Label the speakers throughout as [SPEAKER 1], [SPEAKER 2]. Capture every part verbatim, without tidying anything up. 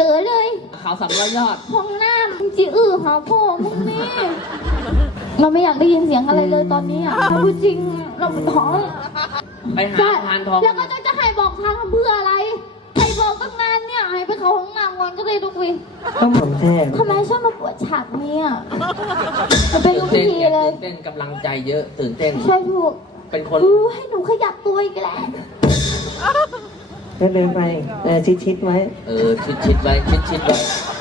[SPEAKER 1] จอเลย
[SPEAKER 2] เขาสามร้อยยอด
[SPEAKER 1] ห้องน้ำมึงจีอื้อหาพ่อมึงนี่เราไม่อยากได้ยินเสียงอะไรเลยตอนนี้อ่ะพูดจริงเราปวดท้อง
[SPEAKER 2] ไปหาทานทอง
[SPEAKER 1] แล้วก็จะให้บอกทางเพื่ออะไรใครบอกตั้งนานเนี่ยให้ไปเข้าห้องน้ำก่อนก็ได้ทุกวี
[SPEAKER 3] ต้องหมุนแทน
[SPEAKER 1] ทำไมชอบมาปวดฉากนี้อ่ะจะเป็นทุกทีเลย
[SPEAKER 2] ตื่นเต้นกำลังใจเยอะตื่นเต้น
[SPEAKER 1] ใช่ถูก
[SPEAKER 2] เป็นคน
[SPEAKER 1] ให้หนูขยับตัวอีกแล้ว
[SPEAKER 3] ก็เดินไปเออชิดชิดไว้
[SPEAKER 2] เออชิดชิดไว้ชิดชิดไว้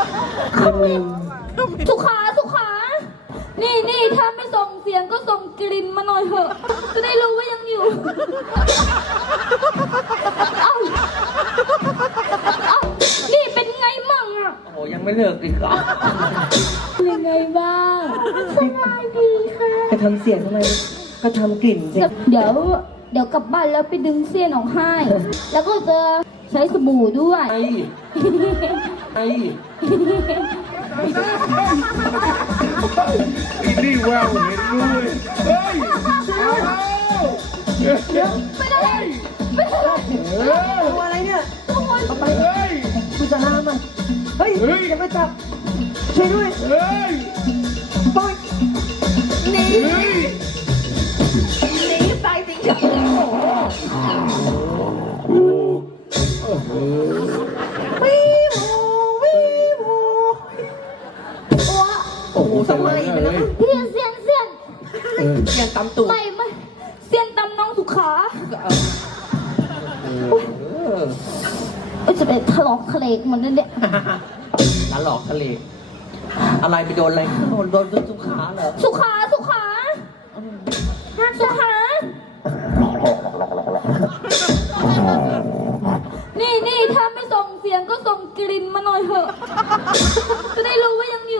[SPEAKER 1] สุขาสุขานี่นี่ถ้าไม่ส่งเสียงก็ส่งกลิ่นมาหน่อยเถอะจะได้รู้ว่ายังอยู่เอ้าเอ้านี่เป็นไงมั่งอ่ะ
[SPEAKER 2] โอ้ยังไม่เลิกอีกเหรอ
[SPEAKER 1] เป็นไงบ้างสบายดีค่ะ
[SPEAKER 3] จะทำเสียงทำไมก็ทำกลิ่นสิ
[SPEAKER 1] เดี๋ยวเดี๋ยวกลับบ้านแล้วไปดึงเสี้ยนออกให้แล้วก็จะใช้สบู่ด้วย
[SPEAKER 2] ไอ้ไอ้
[SPEAKER 4] นี่แววเห็นด้วยเฮ้ย
[SPEAKER 1] ไม่ได้ไม่ได้
[SPEAKER 3] ตัวอะไรเนี่ยเอาไปเฮ้ยคุณจะห้ามมันเฮ้ยอย่าไปจับช่วยด้วย
[SPEAKER 4] เฮ้ย
[SPEAKER 3] ปล่อย
[SPEAKER 1] หนีหนีไปสิวิววิว
[SPEAKER 2] โอ้โหทำไม
[SPEAKER 1] เพี้ยนเสียนเสียน
[SPEAKER 2] เสียนตำตูด
[SPEAKER 1] ไม่ไม่เสียนตำน้องสุขาจะเป็นทะเลาะทะเลกเหมือนนั่นเนี่ย
[SPEAKER 2] ทะเลาะทะเลอะไรไปโดนอะไรโดนโดนสุขาเหรอ
[SPEAKER 1] สุขาสุขาสุขานี่นี่ถ้าไม่ส่งเสียงก็ส่งกลิ่นมาหน่อยเถอะจะได้รู้ว่ายังอยู่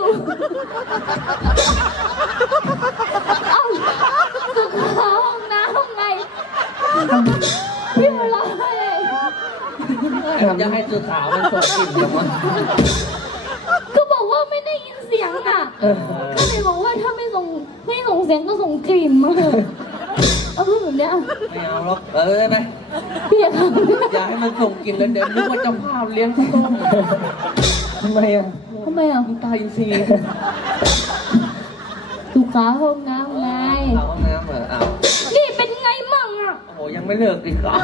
[SPEAKER 1] เอ้าสุขาห้องน้ำห้องไงพี่มาล้อเลย
[SPEAKER 2] จะให้สุขามันส่งกลิ่นยังไง
[SPEAKER 1] ก็บอกว่าไม่ได้ยินเสียงอ่ะก็เลยบอกว่าถ้าไม่ส่งไม่ส่งเสียงก็ส่งกลิ่นมาเถอะเอาพูดแบบเนี้ย
[SPEAKER 2] ไม่เอาหรอกเออไป
[SPEAKER 1] พี่อย่าทำ
[SPEAKER 2] อย่าให้มันส่งกินเลยเดี๋ยวนึกว่าเจ้าภาพเลี้ยงข้าวต้ม
[SPEAKER 3] ทำไมอ่ะ
[SPEAKER 1] ทำไมอ่ะ
[SPEAKER 2] ตายสิ
[SPEAKER 1] สุขาห้องน้ำไง
[SPEAKER 2] เอาห้องน้ำเหรอเอา
[SPEAKER 1] นี่เป็นไงมั่งอ่ะ
[SPEAKER 2] โอ้ยังไม่เลิกอีกเหรอ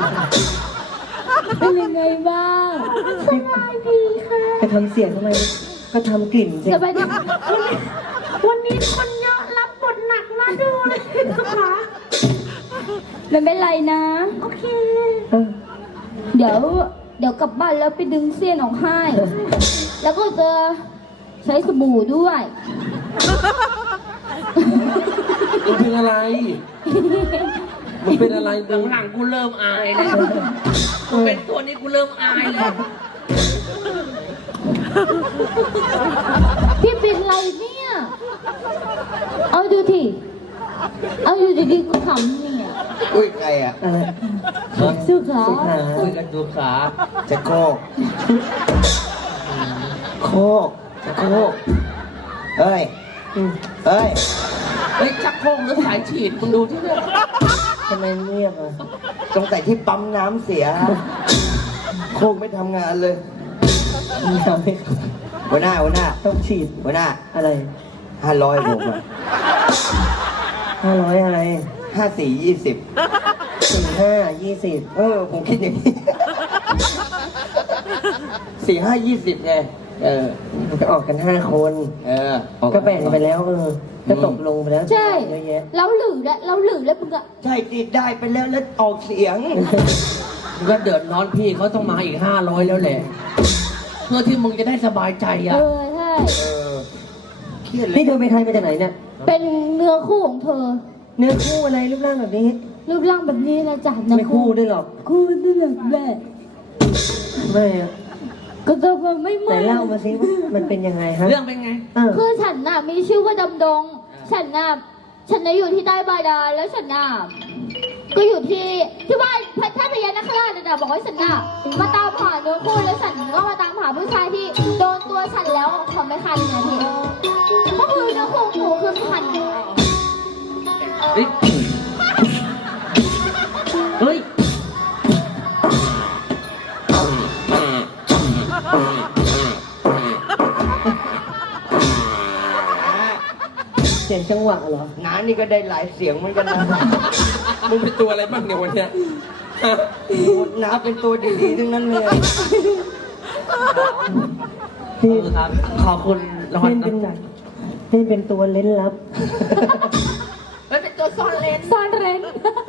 [SPEAKER 1] เป็นยังไงบ้างสบายดีค่ะ
[SPEAKER 3] จะทำเสียงทำไมก็ทำกลิ่นสิ
[SPEAKER 1] สบายดีวันนี้คนเยอะรับบทหนักมาดูเลยสุขาไม่เป็นไรนะโอเคเดี๋ยวเดี๋ยวกลับบ้านแล้วไปดึงเสี้ยนออกให้แล้วก็จะใช้สบู่ด้วย
[SPEAKER 2] มันเป็นอะไรมันเป็นอะไรหลังๆกูเริ่มอายเลยกูเป็นตัวนี้กูเริ่มอายเลย
[SPEAKER 1] พี่เป็นไรเนี่ยเอาดูทีเอาอยู่ดีๆกูขำนี่อ่ะ
[SPEAKER 4] อุ้ยใครอ่ะ
[SPEAKER 1] สุขา
[SPEAKER 2] คุยกันสุขา
[SPEAKER 4] จะโคกโคกจะโคกเฮ้ยเฮ้ย
[SPEAKER 2] เฮ้ยชักโครกหรือสายฉีดมึงดูที่เนี่ย
[SPEAKER 3] ทำไมเงียบอ่ะ
[SPEAKER 4] สงสัยที่ปั๊มน้ำเสียโคกไม่ทำงานเลย
[SPEAKER 3] มีทำให้
[SPEAKER 4] หัวหน้าหัวหน้า
[SPEAKER 3] ต้องฉีด
[SPEAKER 4] หัวหน้า
[SPEAKER 3] อะไร
[SPEAKER 4] ห้าร้อยผมอ่ะ
[SPEAKER 3] ห้าร้อยอะไร
[SPEAKER 4] ห้าสี่ยี่สิบ
[SPEAKER 3] สี่ห้ายี่สิบ
[SPEAKER 4] เออผมคิดอย่างนี้สี่ห้ายี่สิบไงเออ
[SPEAKER 3] มันจะออกกันห้าคน
[SPEAKER 4] เออ
[SPEAKER 3] ก็แบ่งไปแล้วเออก็ตกลงไปแล้ว
[SPEAKER 1] ใช่เราหลือแล้วเราหลือแล้วมึงอะ
[SPEAKER 4] ใช่ติดได้ไปแล้วแล้วออกเสียง
[SPEAKER 2] มึงก็เดือดร้อนพี่เขาต้องมาอีกห้าร้อยแล้วแหละเพื่อที่มึงจะได้สบายใจอ่ะ
[SPEAKER 1] เออใช่
[SPEAKER 4] เออเครียดเลย
[SPEAKER 3] นี่เธอไปไทยมาจากไหนเนี่ย
[SPEAKER 1] เป็นเนื้อคู่ของเธอ
[SPEAKER 3] เนื้อคู่อะไรรูปร่างแบบนี้
[SPEAKER 1] รูปร่างแบบนี้นะจ๊ะ
[SPEAKER 3] ไม่คู่ด้วยหรอก
[SPEAKER 1] คู่ด้วยแบบแบบ
[SPEAKER 3] ไม่อะ
[SPEAKER 1] ก็จะไม่ไม่
[SPEAKER 3] แต่เล่ามาสิว่ามันเป็นยังไงฮะ
[SPEAKER 2] เรื่องเป็นไง
[SPEAKER 1] คือฉันน่ะมีชื่อว่าดำดงฉันน่ะฉันน่ะอยู่ที่ใต้บาดาลแล้วฉันน่ะก็อยู่ที่ที่บ้านพระท่านพญานาคราชน่ะบอกให้ฉันน่ะมาตามหาเนื้อคู่แล้วฉันก็มาตามหาผู้ชายที่โดนตัวฉันแล้วขอไม่คันนะพี่ก็คือเนื้อคู่หนูคือคัน
[SPEAKER 2] เฮ้ยเฮ้ย
[SPEAKER 3] เสียงจังหวะเหรอ
[SPEAKER 4] น้านี่ก็ได้หลายเสียงเหมือนกันนะ
[SPEAKER 2] มึงเป็นตัวอะไรบ้างเนี่ยวันเนี้ยฮะ
[SPEAKER 4] น้าเป็นตัวดีๆทั้งนั้นเลย
[SPEAKER 3] พี่
[SPEAKER 2] ครับขอบคุณรางวัล
[SPEAKER 3] เล่นเป็นหนักเล่นเป็นตัวเล่นลับ
[SPEAKER 2] มันเป็นตัวซ่อนเลน
[SPEAKER 1] ซ่อนเร้น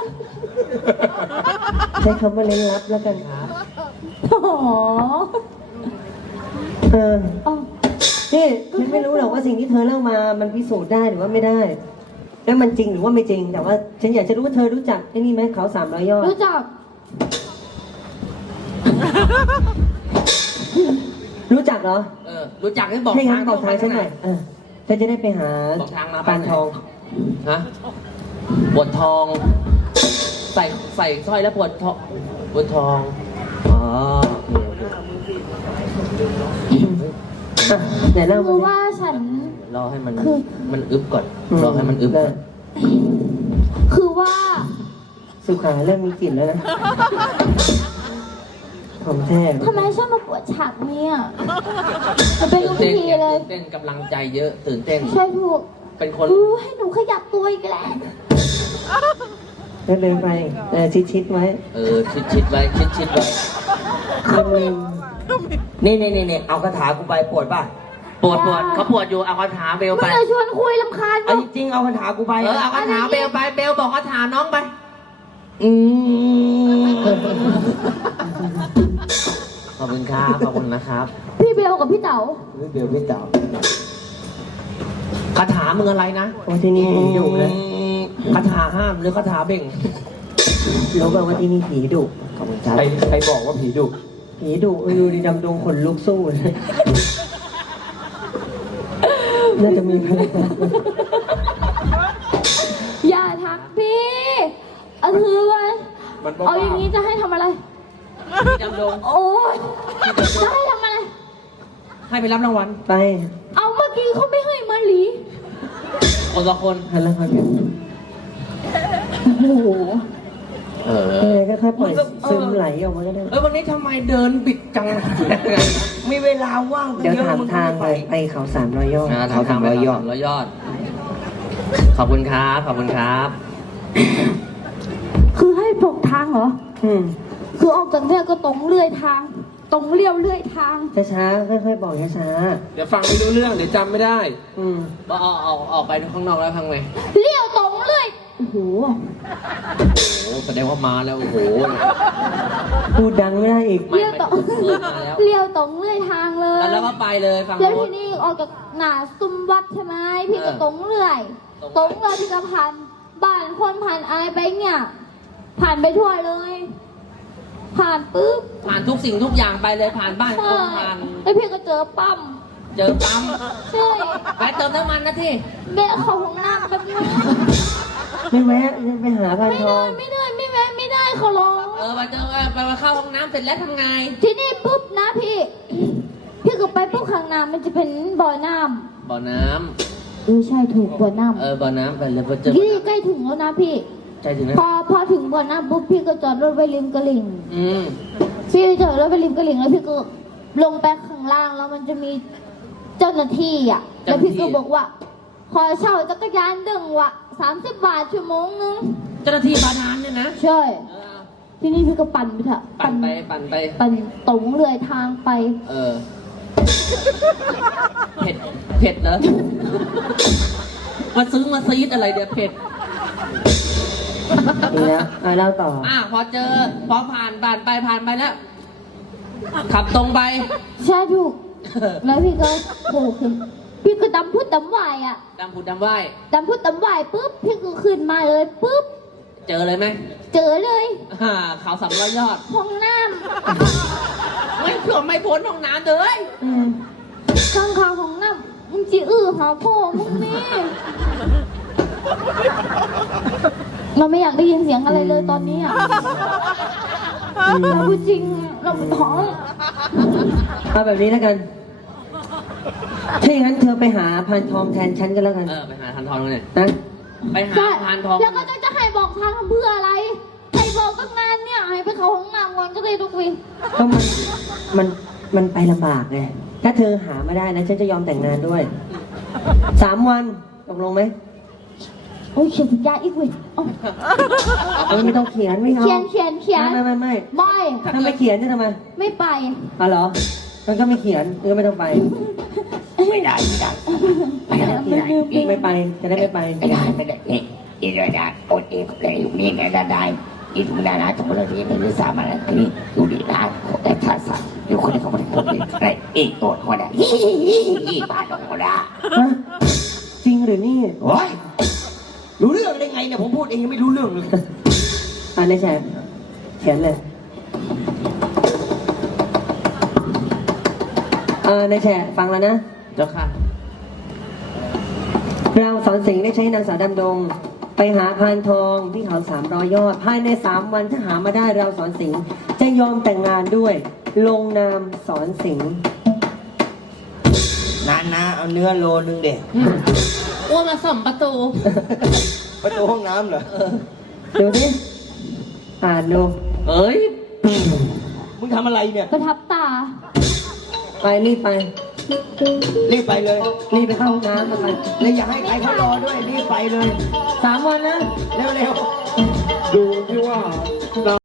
[SPEAKER 3] ใช้คำว่าเล่นลับแล้วกัน
[SPEAKER 1] โอ้โห
[SPEAKER 3] เออ
[SPEAKER 1] อ๋อ
[SPEAKER 3] นี่ฉันไม่รู้หรอกว่าสิ่งที่เธอเล่ามา มันพิสูจน์ได้หรือว่าไม่ได้ แล้วมันจริงหรือว่าไม่จริง แต่ว่าฉันอยากจะรู้ว่าเธอรู้จักไอ้นี่ไหมเขาสามร้อยยอด
[SPEAKER 1] รู้จัก
[SPEAKER 3] รู้จักเหรอ
[SPEAKER 2] เออรู้จักให้บอก
[SPEAKER 3] ให้
[SPEAKER 2] ทา
[SPEAKER 3] งั้
[SPEAKER 2] ง
[SPEAKER 3] นบอกทางฉันหน่อยเออฉันจะได้ไปหา
[SPEAKER 2] บอกทางมา
[SPEAKER 3] ปานทอง
[SPEAKER 2] ฮะปวดทอง ใส่ใส่สร้อยแล้วปวดทองปวดทองอ๋อโอเคโอเค
[SPEAKER 3] อ่ะไหนเล่ามา
[SPEAKER 1] รู้
[SPEAKER 3] สิ
[SPEAKER 1] ว่าฉัน
[SPEAKER 2] รอให้มัน
[SPEAKER 1] คือ
[SPEAKER 2] มันอึบก่อนรอให้มันอึบก่อน
[SPEAKER 1] คือว่า
[SPEAKER 3] สุขาเริ่มมีกลิ่นแล้วนะของแท้
[SPEAKER 1] ทำไมฉันมาปวดฉากเนี่ยจะเป็น
[SPEAKER 2] ตื่น
[SPEAKER 1] ทุก
[SPEAKER 2] เต้น
[SPEAKER 1] ทีเลย
[SPEAKER 2] ตื่นเต้นกำลังใจเยอะตื่นเต้น
[SPEAKER 1] ใช่ถูก
[SPEAKER 2] เป็นคน
[SPEAKER 1] อู้ให้หนูขยับตัวอีกแล้ว
[SPEAKER 3] เดินเดินไปเออชิดชิดๆไว้
[SPEAKER 2] เออชิดชิดไว้ชิดชิดไว้
[SPEAKER 3] คนหนึ่ง
[SPEAKER 4] นี่นี่นี่นี่เอาคาถากูไปปวดป่ะ
[SPEAKER 2] ปวดปวดเขาปวดอยู่เอาคาถาเบล
[SPEAKER 1] มึ
[SPEAKER 2] ไป
[SPEAKER 1] งจะชวนคุยลำคาญ
[SPEAKER 4] เอา
[SPEAKER 1] มั้
[SPEAKER 4] จริงๆเอาคาถากูไป
[SPEAKER 2] เออเอาคาถาเบลไปเบลบอกคาถาน้องไป
[SPEAKER 4] อืม
[SPEAKER 2] ขอบคุณครับขอบคุณนะครับ
[SPEAKER 1] พี่เบลกับพี่เต๋า
[SPEAKER 4] เดี๋ยวพี่เต่า
[SPEAKER 2] คาถามึงอะไรนะ
[SPEAKER 3] โอ้ที่นี่ผีดุนะ
[SPEAKER 2] คาถาห้ามหรือคาถาเบ่ง
[SPEAKER 3] รู้ป่าวว่าที่นี่ผีดุ
[SPEAKER 2] ขอบคุณครับ
[SPEAKER 4] ใครใครบอกว่าผีดุ
[SPEAKER 3] ผีดุเออดูดิดำดงขนลุกสู้เลยน่าจะมีพลัง
[SPEAKER 1] อย่าทักพี่เอาคือว่า
[SPEAKER 2] มัน
[SPEAKER 1] เอาอย่างนี้จะให้ทำอะไร
[SPEAKER 2] จำลง
[SPEAKER 1] โอ้ยจะให้ทำอะไร
[SPEAKER 2] ให้ไปรับรางวัล
[SPEAKER 3] ไป
[SPEAKER 1] เอาเมื่อกี้เขาไม่ให้มาหลี
[SPEAKER 2] คนละคน
[SPEAKER 3] หันแล้วครับ
[SPEAKER 1] โอ้โห
[SPEAKER 2] เออ
[SPEAKER 3] ยังไงก็ค่อยปล่อยซึมไหลออกมาก็ได้
[SPEAKER 2] เออวันนี้ทำไมเดินบิดจัง
[SPEAKER 4] มีเวลาว่าง
[SPEAKER 3] เดี๋ยว
[SPEAKER 4] เยอะ
[SPEAKER 3] ถาม
[SPEAKER 4] มึง
[SPEAKER 3] ทาง
[SPEAKER 4] ไป
[SPEAKER 3] ไปไปเขาสามร้อยยอด
[SPEAKER 2] อ่าทำทำไปยอดร้อยยอด ขอบคุณครับ ขอบคุณครับ
[SPEAKER 1] คือให้บอกทางเหรอ
[SPEAKER 3] อืม
[SPEAKER 1] คือออกจากเนี่ยก็ตรงเลื่อยทาง ตรงเลี้ยวเลื่อยทาง
[SPEAKER 3] ช้าๆค่อยๆบอกช้า
[SPEAKER 2] เดี๋ยวฟังไม่รู้เรื่อง เดี๋ยวจำไม่ได้
[SPEAKER 3] ๆอืม
[SPEAKER 2] ว่าเอาเอาออกไปข้างนอกแล้วทางไหน
[SPEAKER 1] เลี้ยวตรงเลื่อยโอ้โห
[SPEAKER 2] โอ้โหแสดงว่ามาแล้ว โอ้โห
[SPEAKER 3] พูดดังไม่ได้อีก
[SPEAKER 2] ไม่
[SPEAKER 1] เลี้ยวตรง
[SPEAKER 2] ไม่เพื่อนมาแล้ว
[SPEAKER 1] เลี้ยวตรงเลื่อยทางเลย
[SPEAKER 2] แล้วเราก็ไปเลยฟัง
[SPEAKER 1] แล้ว
[SPEAKER 2] โน้
[SPEAKER 1] ที
[SPEAKER 2] น
[SPEAKER 1] นี้ออกจากหนาซุ้มวัดใช่ไหมพี่ก็
[SPEAKER 2] เออ
[SPEAKER 1] ตรงเลื่อย
[SPEAKER 2] ต
[SPEAKER 1] ต
[SPEAKER 2] ร
[SPEAKER 1] รง งเลยพี่ก็ผ่านบ้านคนผ่านอายไปเนี่ย ผ่านไปทั่วเลย ผ่านปุ๊บ
[SPEAKER 2] ผ่านทุกสิ่งทุกอย่างไปเลยผ่านบ้านค
[SPEAKER 1] ใช่
[SPEAKER 2] นผ่าน
[SPEAKER 1] แล้วพี่ก็เจอปั๊ม
[SPEAKER 2] เจอปั๊ม
[SPEAKER 1] ใช่
[SPEAKER 2] ไปเติมน้ำมันนะที่
[SPEAKER 1] แบะเข้าห้องน้ำแบบนี้
[SPEAKER 3] ไม่แวะไปหาพัน
[SPEAKER 1] ไม่
[SPEAKER 3] ท
[SPEAKER 1] ได้
[SPEAKER 3] อง
[SPEAKER 1] ไม่ได้ไม่แวะไม่ได้เขาร้อง
[SPEAKER 2] เออไปเจอไปไปเข้าห้องน้ำเสร็จแล้วทำไง
[SPEAKER 1] ที่นี่ปุ๊บนะพี่ พี่ก็ไปปุ๊บข้างน้ำมันจะเป็นบ่อน้
[SPEAKER 2] บ่อน้
[SPEAKER 1] ำเออใช่ถูกบ่อน้
[SPEAKER 2] ำเออ บ่อน้ำไปเลยไปเจอ
[SPEAKER 1] ำยี่ใกล้ถึงแล้วนะพี่
[SPEAKER 2] ใจถึงนะ
[SPEAKER 1] พอพอถึงบ่อน้ำปุ๊บพี่ก็จอดรถไว้ริมกระลิ่ง
[SPEAKER 2] อืม
[SPEAKER 1] พี่จอดรถไปริมกระหลิ่งแล้วพี่ก็ลงไปข้างล่างแล้วมันจะมีเจ้าหน้าที่อ่ะ แล้วพี่ก็บอกว่า ขอเช่าจักรยานดึงวะสามสิบบาทชั่วโมงนึง
[SPEAKER 2] เจ้าหน้าที่บาดาลเนี่ยนะ
[SPEAKER 1] ใช่
[SPEAKER 2] เออ
[SPEAKER 1] ที่นี่พี่ก็ปั่นไปเถอะ
[SPEAKER 2] ปั่นไปปั่นไป
[SPEAKER 1] ปั่นตรงเรื่อยทางไป
[SPEAKER 2] เออ เผ็ด เผ็ดเหรอ มาซื้อมาซีดอะไรเดี๋ยวเผ็ด
[SPEAKER 3] ดีแล้วอ่ะเล่าต่อ
[SPEAKER 2] อ่ะพอเจอ พอผ่านผ่านไปผ่านไปแล้ว ขับตรงไป
[SPEAKER 1] ใช่ถูก แล้วพี่ก็โผล่ขึ้น พี่ก็ดำพุดดำวายอ่ะ
[SPEAKER 2] ดำผุดดำไหว
[SPEAKER 1] ดำพุดดำวายปุ๊บ พี่ก็ขึ้นมาเลยปุ๊บ
[SPEAKER 2] เจอเลยไหม
[SPEAKER 1] เจอเลย
[SPEAKER 2] อ่าเขาสามร้อยยอด
[SPEAKER 1] ห้องน้
[SPEAKER 2] ไม่เผื่อไม่พ้นห้องน้ำเลย
[SPEAKER 3] อืม
[SPEAKER 1] ำข้างข้างห้องน้ำมึงจีอื้อหาพ่อมึงนี่ เราไม่อยากได้ยินเสียงอะไรเลยตอนนี้อ่ะเราพูดจริงเราปวดท้อง
[SPEAKER 3] เอาแบบนี้แล้วกัน ถ้าอย่างนั้นเธอไปหาพานทองแทนฉันก็แล้วกัน
[SPEAKER 2] เออ ไปหาทันทองเลย
[SPEAKER 3] นะ
[SPEAKER 2] ไปหา
[SPEAKER 1] ใช่
[SPEAKER 2] พานทอง
[SPEAKER 1] แล้วก็จะจะให้บอกทางทำเพื่ออะไรให้บอกตั้งนานเนี่ยให้ไปเขาห้องน้ำก่อนก็ได้ทุกวี
[SPEAKER 3] ก็มันมันมันไปลำบากไง ถ้าเธอหามาได้นะ ฉันจะยอมแต่งงานด้วย สามวันตกลงไหม
[SPEAKER 1] โอ้ยเขียนสัญญาอีกเว้ยเอา
[SPEAKER 3] เออไม่ต้องเขียนไม่เอา
[SPEAKER 1] เขียนเขียนเขียน
[SPEAKER 3] ไม่ไม่ไม่
[SPEAKER 1] ไม่
[SPEAKER 3] ถ้าไม่เขียนจะทำไม
[SPEAKER 1] ไม่ไป
[SPEAKER 3] อ๋อเหรอ มันก็ไม่เขียนเออไม่ต้องไป
[SPEAKER 5] ไม่ได้ไม่ได้ไม่ได้ไม่ได้
[SPEAKER 3] ไม่ไป จะได้ไม่ไป
[SPEAKER 5] ไม่ได้ไม่ได้นี่อีระดาอดเองเลยอยู่นี่เนี่ยได้ได้อีทุกนานะสมมติเราที่เป็นวิสามันนี่อยู่ดีนะแต่ชาติสัตว์อยู่คนที่เขาไม่ได้คนดีอะไรอีกตัวคนอ่ะยี่ยี่บาทของคนละ
[SPEAKER 3] ฮะ จริงหรือนี่
[SPEAKER 5] โอ้ยรู้เรื่องได้ไงเนี่ยผมพูดเองยังไม่รู้เรื่องเลย
[SPEAKER 3] อ่านในแชทเขียนเลยเออในแชทฟังแล้วนะ
[SPEAKER 2] เจ้าค่ะ
[SPEAKER 3] เราสอนสิงห์ได้ใช้นางสาวดำดง ไปหาพานทองที่เขาสามร้อยยอด ภายในสามวันถ้าหามาได้เราสอนสิงห์จะยอมแต่งงานด้วย ลงนามสอนสิงห์
[SPEAKER 4] นานาเอาเนื้อโลนึงเด็ก
[SPEAKER 2] อ้วนมาส่อมประตู
[SPEAKER 4] ประตูห้องน้ำเหรอ
[SPEAKER 3] ดูดิอ่านดู
[SPEAKER 2] เอ้ย
[SPEAKER 4] มึงทำอะไรเนี่ย
[SPEAKER 1] ประทับตา
[SPEAKER 3] ไปรีบไป
[SPEAKER 4] รีบไปเลย
[SPEAKER 3] รีบไปเข้าห้องน้ำกันไป
[SPEAKER 4] แล้วอย่าให้ใครเขารอด้วย รีบไปเลย
[SPEAKER 3] สามวันนะ
[SPEAKER 4] เร็วๆ
[SPEAKER 6] ดูที่ว่าเรา